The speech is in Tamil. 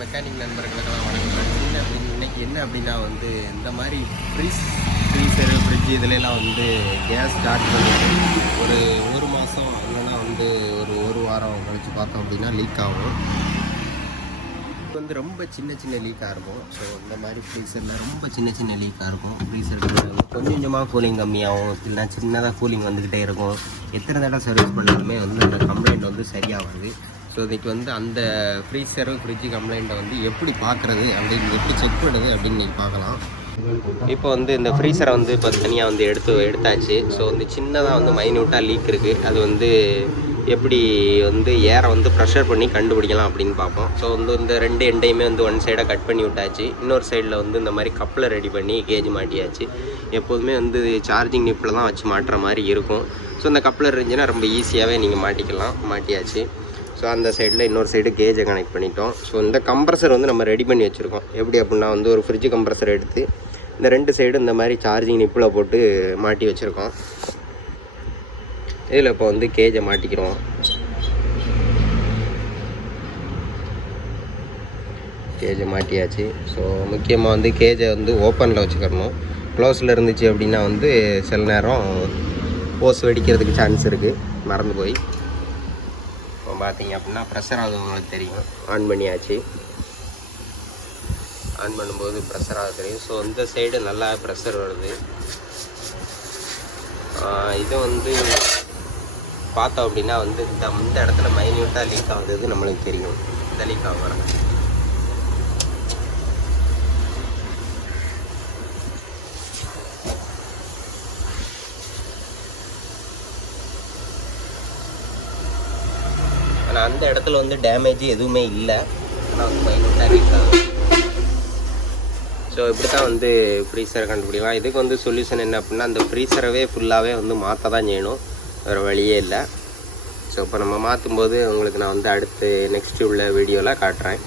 மெக்கானிக் நண்பர்களுக்கெல்லாம் வணக்கம். என்ன அப்படின்னு இன்னைக்கு என்ன அப்படின்னா வந்து இந்த மாதிரி ஃப்ரிட்ஜ் ஃப்ரீசரு ஃப்ரிட்ஜ் இதுலலாம் வந்து கேஸ் ஸ்டார்ட் பண்ணிட்டு ஒரு ஒரு மாதம் இல்லைன்னா வந்து ஒரு ஒரு வாரம் கழித்து பார்த்தோம் அப்படின்னா லீக் ஆகும். வந்து ரொம்ப சின்ன சின்ன லீக்காக இருக்கும். ஸோ இந்த மாதிரி ஃப்ரீசரில் ரொம்ப சின்ன சின்ன லீக்காக இருக்கும். ஃப்ரீசர் கொஞ்சம் கொஞ்சமாக கூலிங் கம்மியாகும். இல்லைனா சின்னதாக கூலிங் வந்துக்கிட்டே இருக்கும். எத்தனை தடவை சர்வீஸ் பண்ணாலுமே வந்து அந்த கம்ப்ளைண்ட் வந்து சரியாகாது ஸோ இன்றைக்கி வந்து அந்த ஃப்ரீசரு ஃப்ரிட்ஜு கம்ப்ளைண்ட்டை வந்து எப்படி பார்க்குறது அப்படின்னு எப்படி செக் பண்ணுறது அப்படின்னு நீங்கள் பார்க்கலாம். இப்போ வந்து இந்த ஃப்ரீசரை வந்து இப்போ தனியாக வந்து எடுத்து எடுத்தாச்சு. ஸோ வந்து சின்னதாக வந்து மைன்யூட்டாக லீக் இருக்குது அது வந்து எப்படி வந்து ஏரை வந்து ப்ரெஷர் பண்ணி கண்டுபிடிக்கலாம் அப்படின்னு பார்ப்போம். ஸோ வந்து இந்த ரெண்டு எண்டையுமே வந்து ஒன் சைடாக கட் பண்ணி விட்டாச்சு. இன்னொரு சைடில் வந்து இந்த மாதிரி கப்பில் ரெடி பண்ணி கேஜ் மாட்டியாச்சு. எப்போதுமே வந்து சார்ஜிங் நிப்பில் தான் வச்சு மாட்டுற மாதிரி இருக்கும். ஸோ இந்த கப்பில் இருந்துச்சுன்னா ரொம்ப ஈஸியாகவே நீங்கள் மாட்டிக்கலாம் மாட்டியாச்சு. ஸோ அந்த சைடில் இன்னொரு சைடு கேஜை கனெக்ட் பண்ணிட்டோம். ஸோ இந்த கம்ப்ரஸர் வந்து நம்ம ரெடி பண்ணி வச்சுருக்கோம். எப்படி அப்படின்னா வந்து ஒரு ஃப்ரிட்ஜ் கம்ப்ரஸர் எடுத்து இந்த ரெண்டு சைடு இந்த மாதிரி சார்ஜிங் நிப்பில் போட்டு மாட்டி வச்சுருக்கோம். இதில் இப்போ வந்து கேஜை மாட்டிக்கிறோம். கேஜை மாட்டியாச்சு. ஸோ முக்கியமாக வந்து கேஜை வந்து ஓப்பனில் வச்சுக்கிறணும் க்ளோஸில் இருந்துச்சு அப்படின்னா வந்து சில நேரம் ஓஸ் வெடிக்கிறதுக்கு சான்ஸ் இருக்குது மறந்து போய். இப்போ பார்த்தீங்க அப்படின்னா ப்ரெஷர் ஆகுது உங்களுக்கு தெரியும். ஆன் பண்ணியாச்சு. ஆன் பண்ணும்போது ப்ரெஷர் ஆக தெரியும். ஸோ இந்த சைடு நல்லா ப்ரெஷர் வருது. இது வந்து பார்த்தோம் அப்படின்னா வந்து இந்த இந்த இடத்துல மைன்யூட்டாக லீக் ஆகுது நம்மளுக்கு தெரியும். இந்த லீக் ஆகும். ஆனால் அந்த இடத்துல வந்து டேமேஜ் எதுவுமே இல்லை. ஆனால் வந்து ஸோ இப்படி தான். வந்து ஃப்ரீசரை கண்டுபிடிக்கலாம். இதுக்கு வந்து சொல்யூஷன் என்ன அப்படின்னா அந்த ஃப்ரீசரவே ஃபுல்லாகவே வந்து மாற்ற தான் செய்யணும். வேறு வழியே இல்லை. ஸோ இப்போ நம்ம மாற்றும் போது உங்களுக்கு நான் வந்து அடுத்து நெக்ஸ்ட் உள்ள வீடியோவில் காட்டுறேன்.